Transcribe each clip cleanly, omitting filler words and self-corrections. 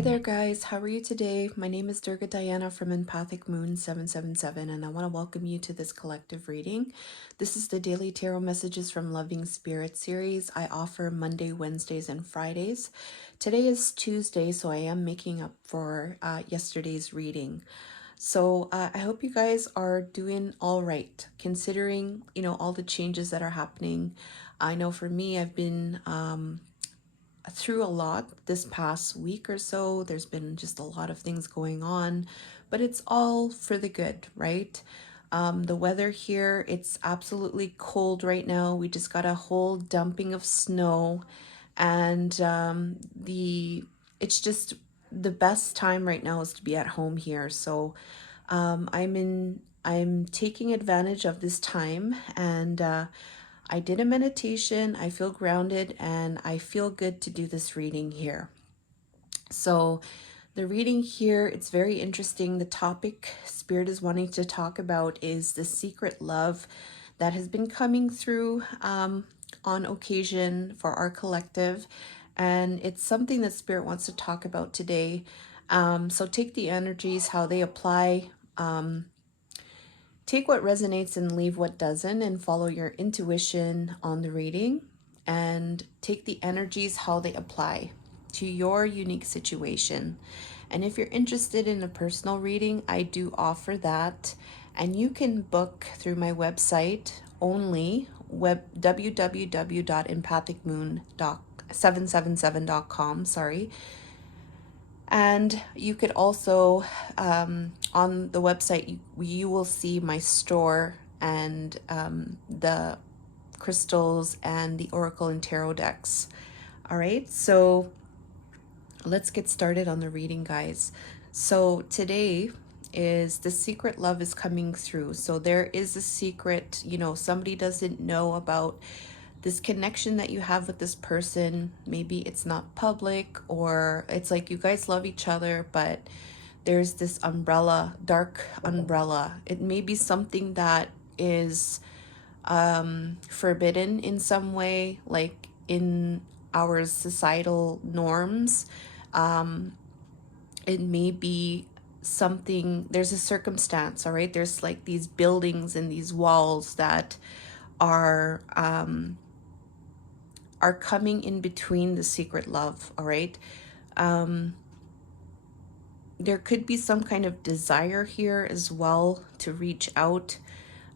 Hi there, guys. How are you today? My name is Durga Diana from Empathic Moon 777, and I want to welcome you to this collective reading. This is the Daily Tarot Messages from Loving Spirit series. I offer Monday, Wednesdays, and Fridays. Today is Tuesday, so I am making up for yesterday's reading. So I hope you guys are doing all right, considering, all the changes that are happening. I know for me, I've been through a lot this past week or so. There's been just a lot of things going on, but it's all for the good, right? The weather here, it's absolutely cold right now. We just got a whole dumping of snow, and it's just the best time right now is to be at home here. So I'm taking advantage of this time, and I did a meditation. I feel grounded and I feel good to do this reading here. So the reading here, it's very interesting. The topic Spirit is wanting to talk about is the secret love that has been coming through on occasion for our collective. And it's something that Spirit wants to talk about today. So take the energies, how they apply. Take what resonates and leave what doesn't, and follow your intuition on the reading, and take the energies, how they apply to your unique situation. And if you're interested in a personal reading, I do offer that, and you can book through my website only, www.empathicmoon.777.com, sorry. And you could also, on the website, you will see my store and the crystals and the oracle and tarot decks. All right, so let's get started on the reading, guys. So today is the secret love is coming through. So there is a secret, somebody doesn't know about this connection that you have with this person. Maybe it's not public, or it's like you guys love each other, but there's this umbrella, dark umbrella. It may be something that is forbidden in some way, like in our societal norms. It may be something, there's a circumstance, all right? There's like these buildings and these walls that are coming in between the secret love, all right? There could be some kind of desire here as well to reach out,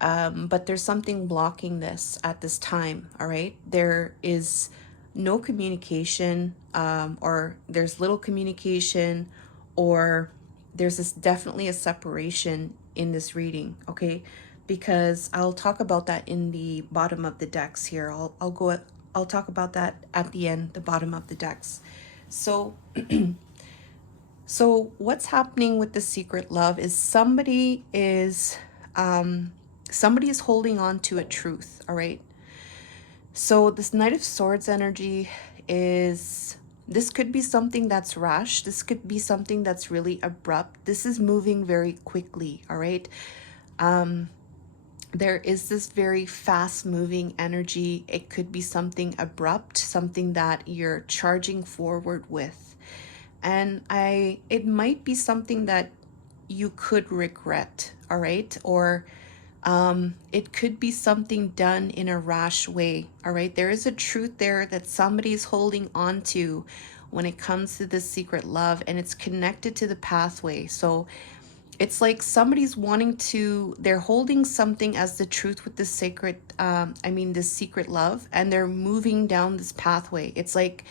but there's something blocking this at this time, all right? There is no communication, or there's little communication, or there's definitely a separation in this reading, okay? Because I'll talk about that in the bottom of the decks here. I'll talk about that at the end, the bottom of the decks. So so what's happening with the secret love is somebody is holding on to a truth, all right? So this Knight of Swords energy is, this could be something that's rash. This could be something that's really abrupt. This is moving very quickly, all right? There is this very fast moving energy. It could be something abrupt, something that you're charging forward with. And it might be something that you could regret, all right? Or it could be something done in a rash way, all right? There is a truth there that somebody's holding on to when it comes to this secret love, and it's connected to the pathway. So it's like somebody's they're holding something as the truth with this this secret love, and they're moving down this pathway. It's like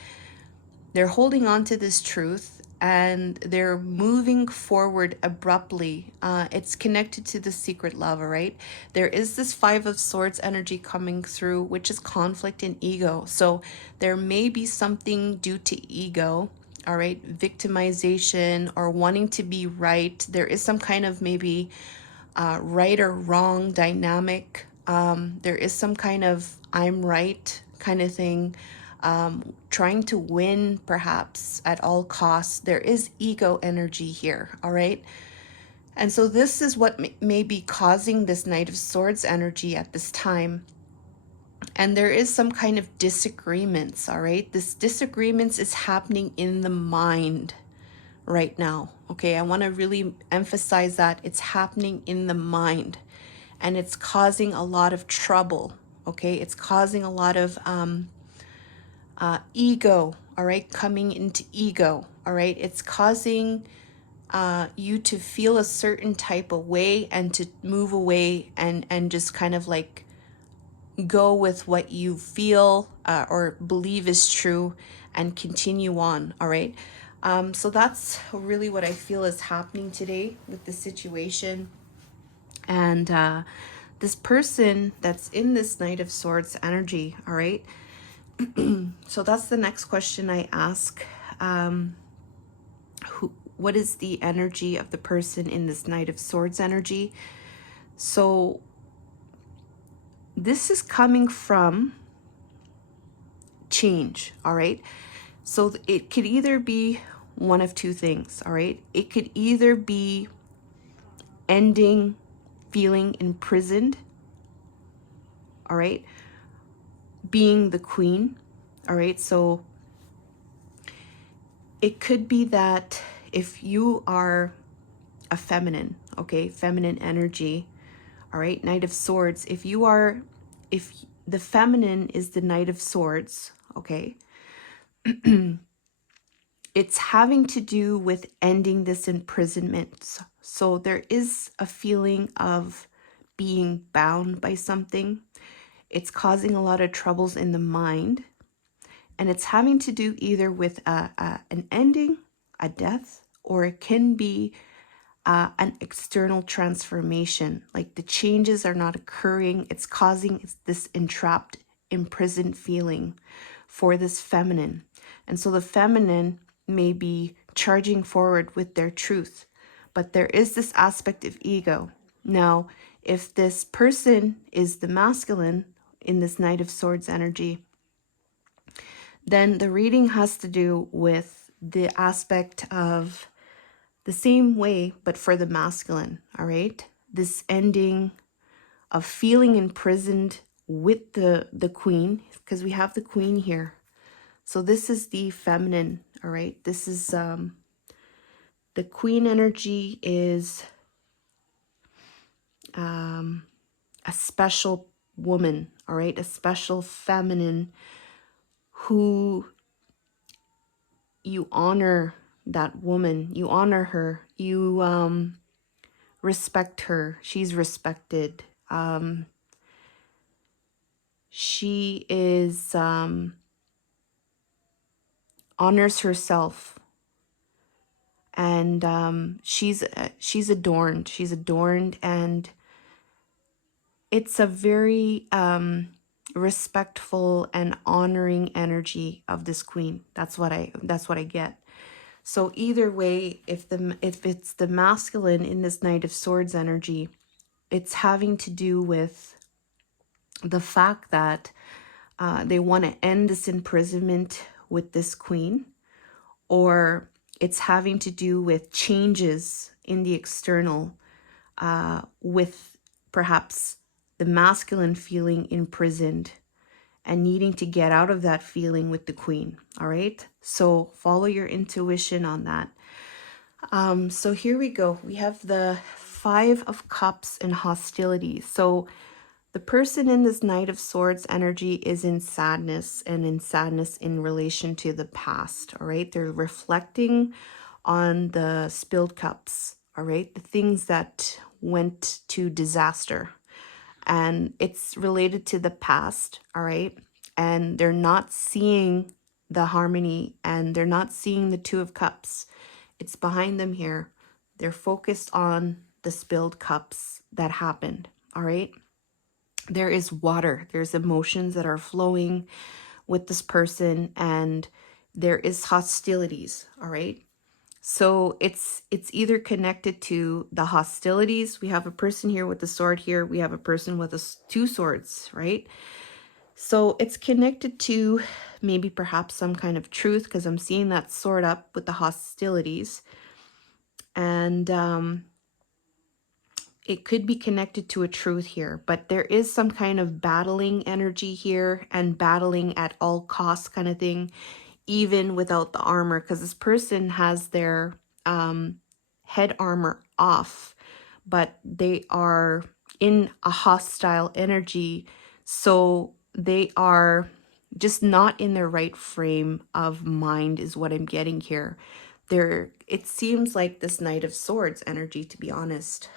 they're holding on to this truth and they're moving forward abruptly. It's connected to the secret love, all right? There is this Five of Swords energy coming through, which is conflict and ego. So there may be something due to ego, all right? Victimization or wanting to be right. There is some kind of maybe right or wrong dynamic. There is some kind of I'm right kind of thing. Trying to win perhaps at all costs. There is ego energy here, all right? And so this is what may be causing this Knight of Swords energy at this time. And there is some kind of disagreements, all right? This disagreements is happening in the mind, right now. Okay, I want to really emphasize that it's happening in the mind, and it's causing a lot of trouble. Okay, it's causing a lot of ego. All right, coming into ego. All right, it's causing you to feel a certain type of way and to move away and just kind of like go with what you feel or believe is true and continue on. All right. So that's really what I feel is happening today with the situation. And this person that's in this Knight of Swords energy. All right. So that's the next question I ask. What is the energy of the person in this Knight of Swords energy? So this is coming from change. All right. So it could either be one of two things. All right. It could either be ending feeling imprisoned. All right. Being the queen. All right. So it could be that if you are a feminine, okay, feminine energy, all right, Knight of Swords, if the feminine is the Knight of Swords, okay, it's having to do with ending this imprisonment. So there is a feeling of being bound by something. It's causing a lot of troubles in the mind. And it's having to do either with an ending, a death, or it can be an external transformation. Like the changes are not occurring. It's causing this entrapped, imprisoned feeling for this feminine. And so the feminine may be charging forward with their truth, but there is this aspect of ego. Now, if this person is the masculine in this Knight of Swords energy, then the reading has to do with the aspect of the same way, but for the masculine, all right? This ending of feeling imprisoned with the queen, because we have the queen here. So this is the feminine, all right? This is, the queen energy is a special woman, all right? A special feminine who you honor that woman, you honor her, you respect her, she's respected. She is honors herself, and she's adorned, and it's a very respectful and honoring energy of this queen. That's what I get. So either way, if it's the masculine in this Knight of Swords energy, it's having to do with the fact that they want to end this imprisonment with this queen, or it's having to do with changes in the external, with perhaps the masculine feeling imprisoned and needing to get out of that feeling with the queen. All right, so follow your intuition on that. So here we go. We have the Five of Cups and hostility. So the person in this Knight of Swords energy is in sadness, and in sadness in relation to the past. All right, they're reflecting on the spilled cups. All right, the things that went to disaster, and it's related to the past. All right, and they're not seeing the harmony, and they're not seeing the Two of Cups. It's behind them here. They're focused on the spilled cups that happened. All right, there is water, there's emotions that are flowing with this person, and there is hostilities. All right, so it's either connected to the hostilities. We have a person here with the sword here, we have a person with two swords, right? So it's connected to maybe perhaps some kind of truth, because I'm seeing that sword up with the hostilities. And it could be connected to a truth here, but there is some kind of battling energy here, and battling at all costs kind of thing, even without the armor, because this person has their head armor off, but they are in a hostile energy. So they are just not in their right frame of mind is what I'm getting here. It seems like this Knight of Swords energy, to be honest.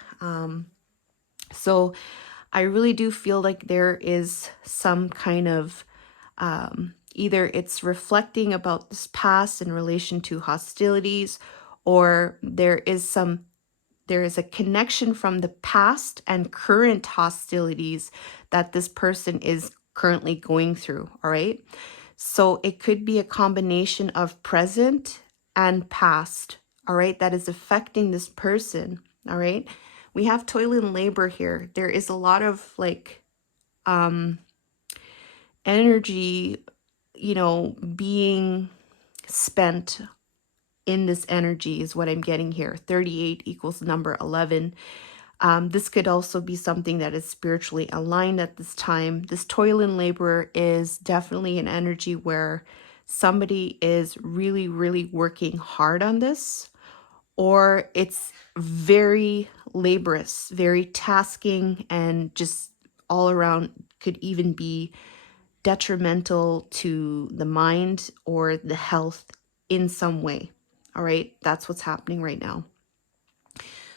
So I really do feel like there is some kind of either it's reflecting about this past in relation to hostilities, or there is a connection from the past and current hostilities that this person is currently going through. All right. So it could be a combination of present and past. All right. That is affecting this person. All right. We have toil and labor here. There is a lot of like energy, being spent in this energy is what I'm getting here. 38 equals number 11. This could also be something that is spiritually aligned at this time. This toil and labor is definitely an energy where somebody is really, really working hard on this, or it's very laborious, very tasking, and just all around could even be detrimental to the mind or the health in some way. All right, that's what's happening right now.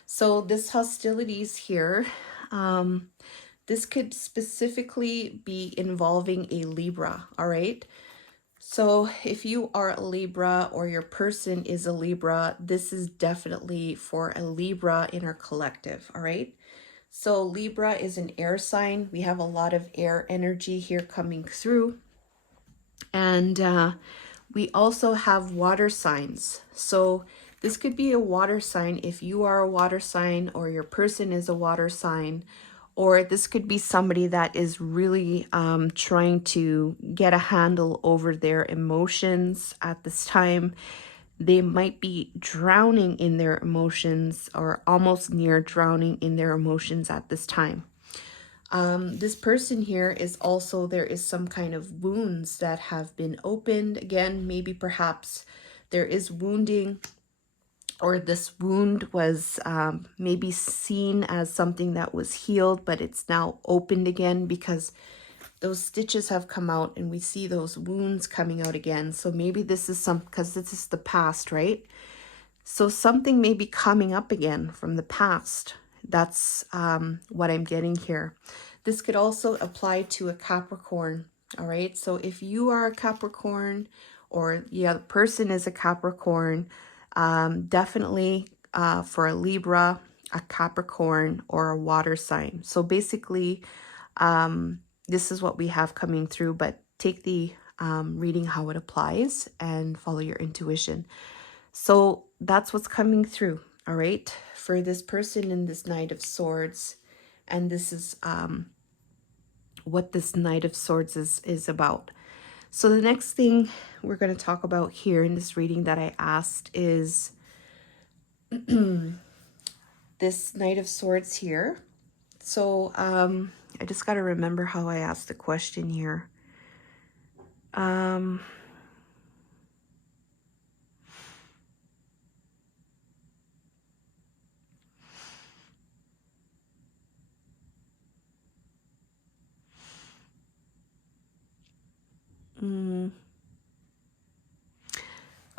So this hostilities here, this could specifically be involving a Libra. All right. So if you are a Libra or your person is a Libra, this is definitely for a Libra in our collective. All right. So Libra is an air sign. We have a lot of air energy here coming through. And we also have water signs. So this could be a water sign if you are a water sign or your person is a water sign, or this could be somebody that is really trying to get a handle over their emotions at this time. They might be drowning in their emotions or almost near drowning in their emotions at this time. This person here is also, there is some kind of wounds that have been opened. Again, maybe perhaps there is wounding, or this wound was maybe seen as something that was healed, but it's now opened again because those stitches have come out and we see those wounds coming out again. So maybe this is because this is the past, right? So something may be coming up again from the past. That's what I'm getting here. This could also apply to a Capricorn. All right. So if you are a Capricorn, or the person is a Capricorn, definitely for a Libra, a Capricorn, or a water sign. So basically, this is what we have coming through, but take the reading how it applies and follow your intuition. So that's what's coming through, all right, for this person in this Knight of Swords. And this is what this Knight of Swords is about. So the next thing we're going to talk about here in this reading that I asked is this Knight of Swords here. So I just got to remember how I asked the question here.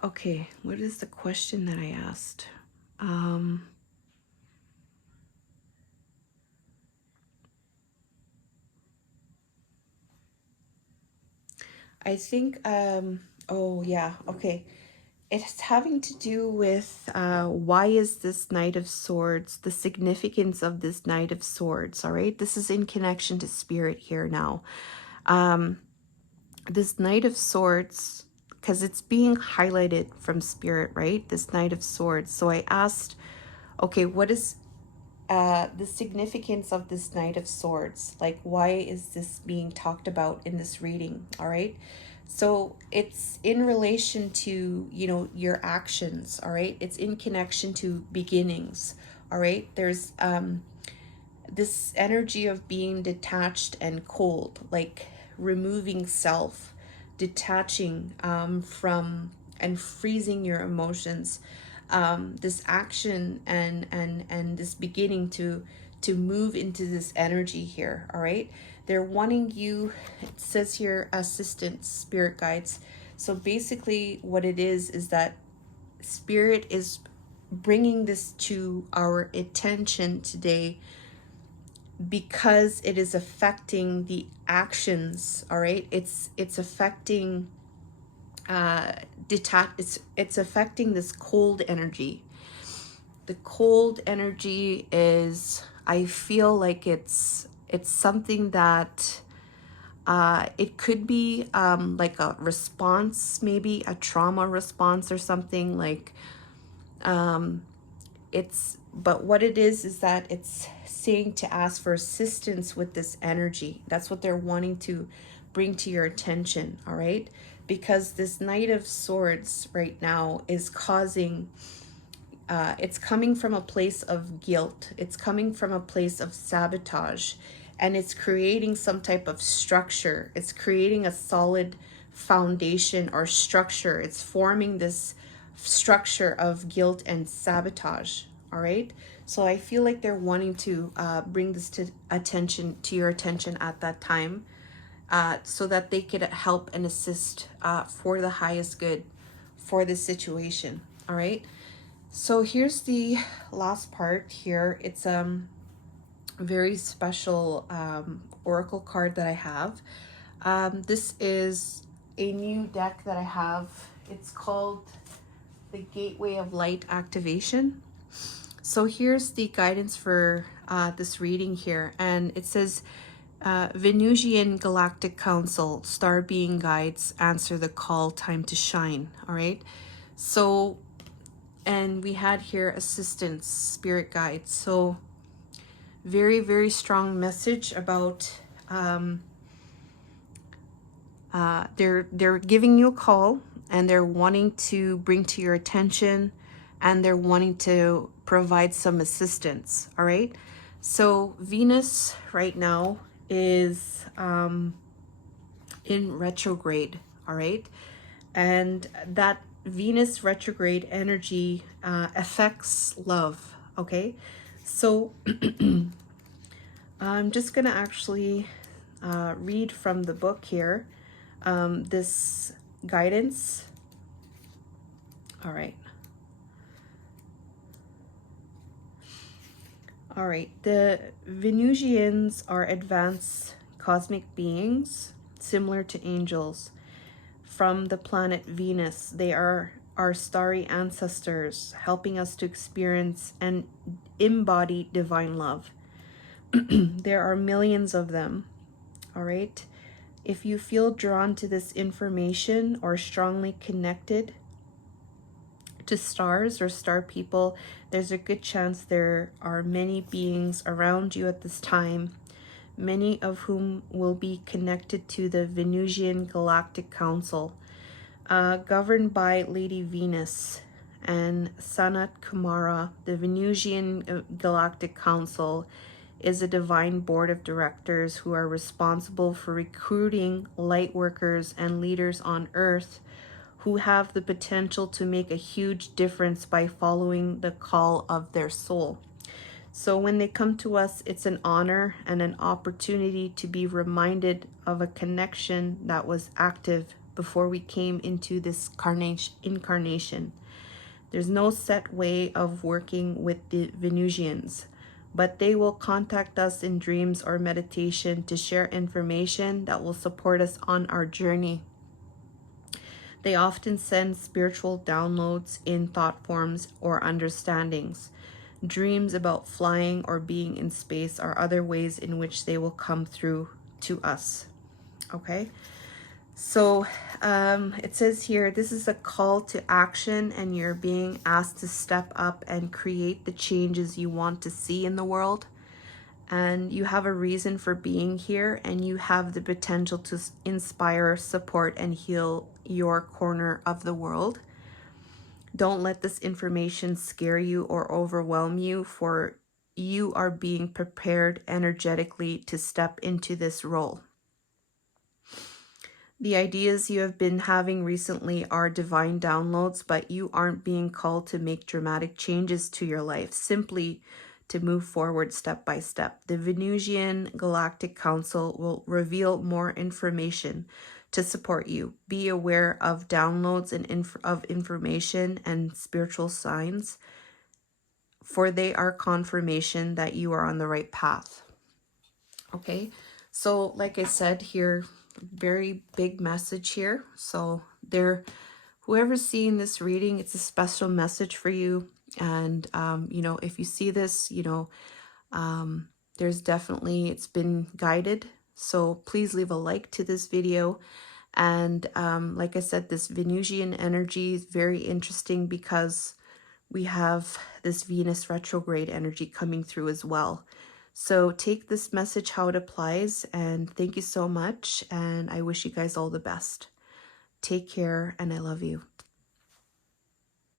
Okay, what is the question that I asked? I think, oh yeah, okay. It's having to do with why is this Knight of Swords, the significance of this Knight of Swords, all right? This is in connection to spirit here now. This Knight of Swords, because it's being highlighted from spirit, right? This Knight of Swords. So I asked, okay, what is the significance of this Knight of Swords? Like, why is this being talked about in this reading? All right. So it's in relation to, your actions. All right. It's in connection to beginnings. All right. There's this energy of being detached and cold, like removing self, detaching from and freezing your emotions. this action and this beginning to move into this energy here. All right, they're wanting you, it says here, assistance, spirit guides. So basically what it is that spirit is bringing this to our attention today because it is affecting the actions. All right, it's affecting it's affecting this cold energy. The cold energy is, I feel like it's something that it could be like a response, maybe a trauma response or something like but what it is that it's saying to ask for assistance with this energy. That's what they're wanting to bring to your attention. All right, because this Knight of Swords right now is causing it's coming from a place of guilt. It's coming from a place of sabotage, and it's creating some type of structure. It's creating a solid foundation or structure. It's forming this structure of guilt and sabotage. All right, so I feel like they're wanting to bring this to your attention at that time, so that they could help and assist for the highest good for this situation. All right, so here's the last part here. It's a very special oracle card that I have. This is a new deck that I have. It's called the Gateway of Light Activation. So here's the guidance for this reading here, and it says, Venusian Galactic Council, star being guides, answer the call, time to shine. All right, so, and we had here assistance, spirit guides. So very, very strong message about they're giving you a call, and they're wanting to bring to your attention, and they're wanting to provide some assistance. All right, so Venus right now is in retrograde. All right, and that Venus retrograde energy affects love. Okay, so I'm just gonna actually read from the book here, this guidance. All right. All right, the Venusians are advanced cosmic beings similar to angels from the planet Venus. They are our starry ancestors, helping us to experience and embody divine love. There are millions of them. All right, if you feel drawn to this information or strongly connected to stars or star people, there's a good chance there are many beings around you at this time, many of whom will be connected to the Venusian Galactic Council, governed by Lady Venus and Sanat Kumara. The Venusian Galactic Council is a divine board of directors who are responsible for recruiting light workers and leaders on Earth who have the potential to make a huge difference by following the call of their soul. So when they come to us, it's an honor and an opportunity to be reminded of a connection that was active before we came into this incarnation. There's no set way of working with the Venusians, but they will contact us in dreams or meditation to share information that will support us on our journey. They often send spiritual downloads in thought forms or understandings. Dreams about flying or being in space are other ways in which they will come through to us. Okay, so it says here, this is a call to action, and you're being asked to step up and create the changes you want to see in the world. And you have a reason for being here, and you have the potential to inspire, support, and heal your corner of the world. Don't let this information scare you or overwhelm you, for you are being prepared energetically to step into this role. The ideas you have been having recently are divine downloads, but you aren't being called to make dramatic changes to your life, simply to move forward step by step. The Venusian Galactic Council will reveal more information to support you. Be aware of downloads and of information and spiritual signs, for they are confirmation that you are on the right path. Okay, so like I said here, very big message here. So whoever's seeing this reading, it's a special message for you. And you know, if you see this, you know, there's definitely, it's been guided. So please leave a like to this video. And like I said, this Venusian energy is very interesting because we have this Venus retrograde energy coming through as well. So take this message how it applies, and thank you so much, and I wish you guys all the best. Take care, and I love you.